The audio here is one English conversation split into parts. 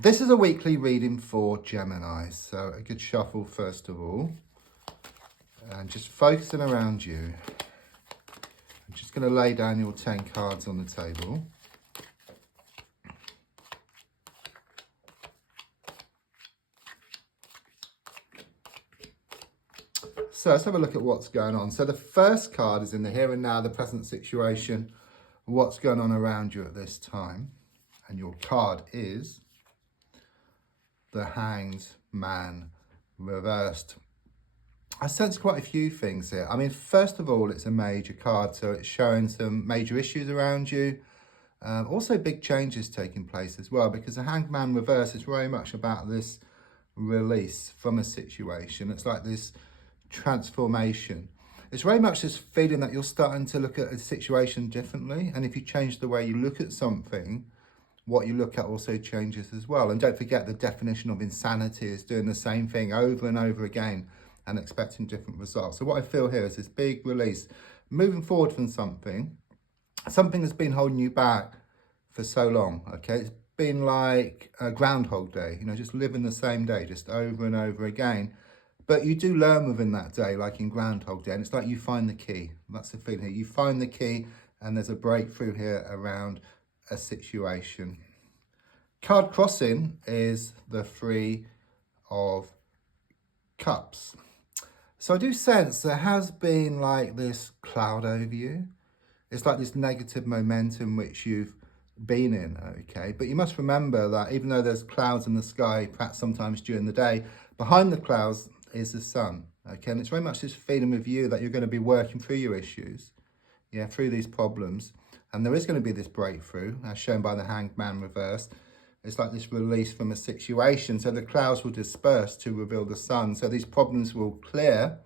This is a weekly reading for Gemini, so a good shuffle first of all. And just focusing around you. I'm just going to lay down your 10 cards on the table. So let's have a look at what's going on. So the first card is in the here and now, the present situation, what's going on around you at this time. And your card is the Hanged Man reversed. I sense quite a few things here. I mean, first of all, it's a major card, so it's showing some major issues around you. Also big changes taking place as well, because the Hanged Man reverse is very much about this release from a situation. It's like this transformation. It's very much this feeling that you're starting to look at a situation differently. And if you change the way you look at something, what you look at also changes as well. And don't forget, the definition of insanity is doing the same thing over and over again and expecting different results. So what I feel here is this big release, moving forward from something that's been holding you back for so long, okay? It's been like a Groundhog Day, you know, just living the same day, just over and over again. But you do learn within that day, like in Groundhog Day, and it's like you find the key. That's the feeling here. You find the key and there's a breakthrough here around a situation. Card crossing is the Three of Cups. So I do sense there has been like this cloud over you. It's like this negative momentum which you've been in, okay? But you must remember that even though there's clouds in the sky, perhaps sometimes during the day, behind the clouds is the sun, okay? And it's very much this feeling with you that you're going to be working through your issues, yeah, through these problems. And there is going to be this breakthrough, as shown by the Hanged Man reversed. It's like this release from a situation. So the clouds will disperse to reveal the sun. So these problems will clear,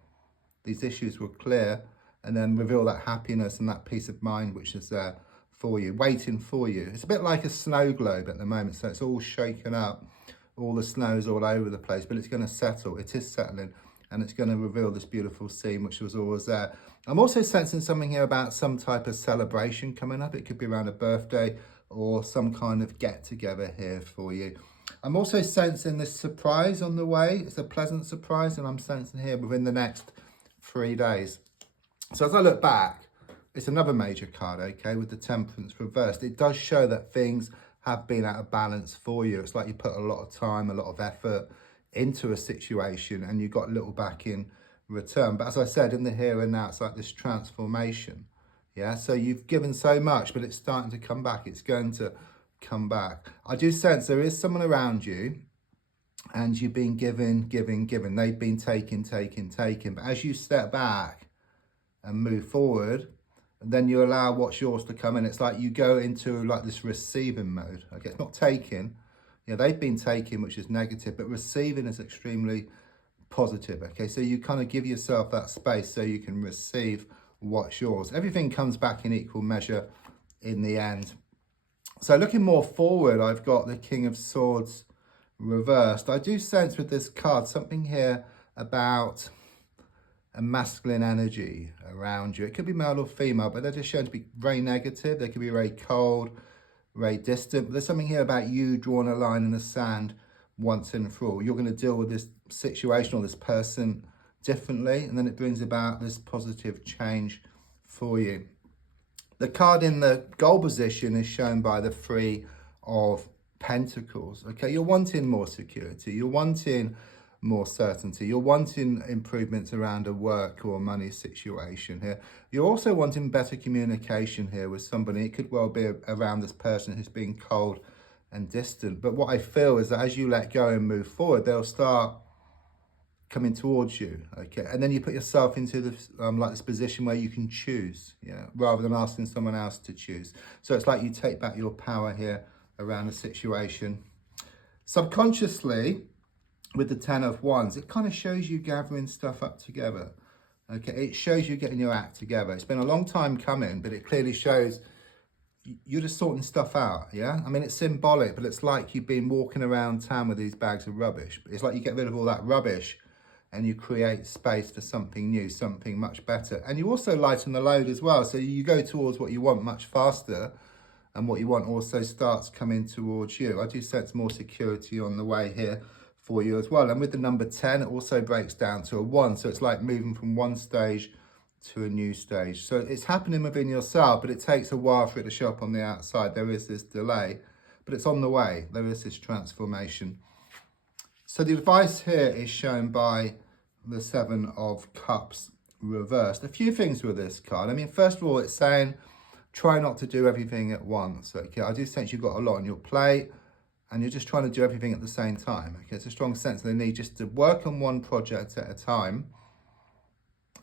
these issues will clear, and then reveal that happiness and that peace of mind which is there for you, waiting for you. It's a bit like a snow globe at the moment. So it's all shaken up. All the snow's all over the place, but it's going to settle. It is settling, and it's going to reveal this beautiful scene which was always there. I'm also sensing something here about some type of celebration coming up. It could be around a birthday or some kind of get-together here for you. I'm also sensing this surprise on the way. It's a pleasant surprise, and I'm sensing here within the next 3 days. So as I look back, it's another major card, okay, with the Temperance reversed. It does show that things have been out of balance for you. It's like you put a lot of time, a lot of effort into a situation and you got little back in return. But as I said, in the here and now, it's like this transformation. Yeah, so you've given so much, but it's starting to come back. It's going to come back. I do sense there is someone around you and you've been giving. They've been taking. But as you step back and move forward, and then you allow what's yours to come in. It's like you go into like this receiving mode. Okay, it's not taking. Yeah, they've been taking, which is negative, but receiving is extremely positive. Okay, so you kind of give yourself that space so you can receive what's yours. Everything comes back in equal measure in the end. So looking more forward, I've got the King of Swords reversed. I do sense with this card something here about a masculine energy around you. It could be male or female, but they're just shown to be very negative. They could be very cold, very distant. But there's something here about you drawing a line in the sand once and for all. You're going to deal with this situation or this person differently, and then it brings about this positive change for you. The card in the goal position is shown by the Three of Pentacles. Okay, you're wanting more security. You're wanting more certainty. You're wanting improvements around a work or money situation here. You're also wanting better communication here with somebody. It could well be around this person who's being cold and distant. But what I feel is that as you let go and move forward, they'll start coming towards you, okay? And then you put yourself into this like this position where you can choose, yeah, rather than asking someone else to choose. So it's like you take back your power here around the situation. Subconsciously, with the Ten of Wands, it kind of shows you gathering stuff up together. Okay, it shows you getting your act together. It's been a long time coming, but it clearly shows you're just sorting stuff out, yeah? I mean, it's symbolic, but it's like you've been walking around town with these bags of rubbish. It's like you get rid of all that rubbish and you create space for something new, something much better. And you also lighten the load as well. So you go towards what you want much faster and what you want also starts coming towards you. I do sense more security on the way here for you as well. And with the number 10, it also breaks down to a 1. So it's like moving from one stage to a new stage. So it's happening within yourself, but it takes a while for it to show up on the outside. There is this delay, but it's on the way. There is this transformation. So the advice here is shown by the 7 of Cups reversed. A few things with this card. I mean, first of all, it's saying try not to do everything at once. Okay, I do sense you've got a lot on your plate and you're just trying to do everything at the same time. Okay, it's a strong sense of the need just to work on one project at a time.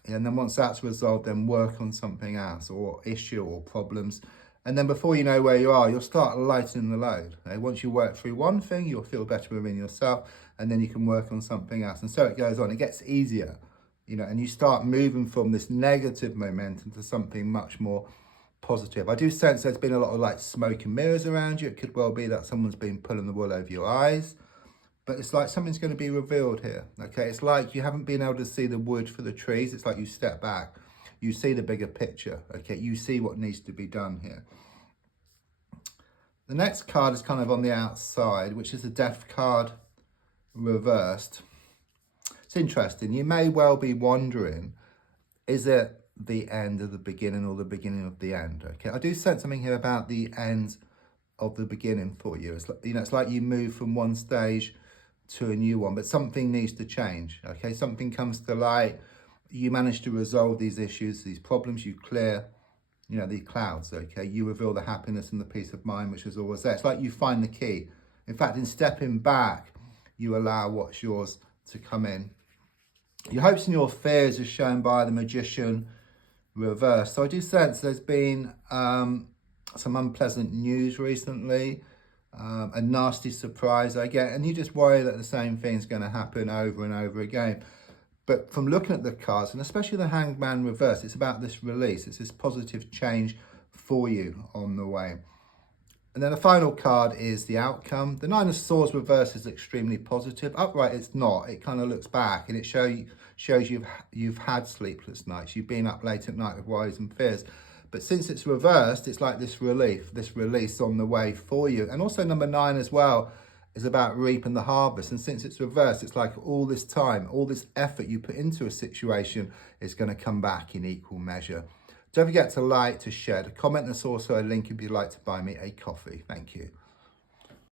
And then once that's resolved, then work on something else or issue or problems. And then before you know where you are, you'll start lightening the load. Okay? Once you work through one thing, you'll feel better within yourself, and then you can work on something else. And so it goes on. It gets easier, you know, and you start moving from this negative momentum to something much more positive. I do sense there's been a lot of like smoke and mirrors around you. It could well be that someone's been pulling the wool over your eyes. But it's like something's going to be revealed here, okay? It's like you haven't been able to see the wood for the trees. It's like you step back. You see the bigger picture, okay? You see what needs to be done here. The next card is kind of on the outside, which is the Death card reversed. It's interesting. You may well be wondering, is it the end of the beginning or the beginning of the end, okay? I do sense something here about the end of the beginning for you. It's like, you know, it's like you move from one stage to a new one, but something needs to change, okay? Something comes to light, you manage to resolve these issues, these problems, you clear, you know, the clouds, okay? You reveal the happiness and the peace of mind, which is always there. It's like you find the key. In fact, in stepping back, you allow what's yours to come in. Your hopes and your fears are shown by the Magician reversed. So I do sense there's been some unpleasant news recently, a nasty surprise I get, and you just worry that the same thing's going to happen over and over again. But from looking at the cards, and especially the Hanged Man reverse, it's about this release. It's this positive change for you on the way. And then the final card is the outcome. The Nine of Swords reverse is extremely positive. Upright, it's not. It kind of looks back, and it shows you've had sleepless nights. You've been up late at night with worries and fears. But since it's reversed, it's like this relief, this release on the way for you. And also number 9 as well is about reaping the harvest. And since it's reversed, it's like all this time, all this effort you put into a situation is going to come back in equal measure. Don't forget to like, to share, to comment. There's also a link if you'd like to buy me a coffee. Thank you.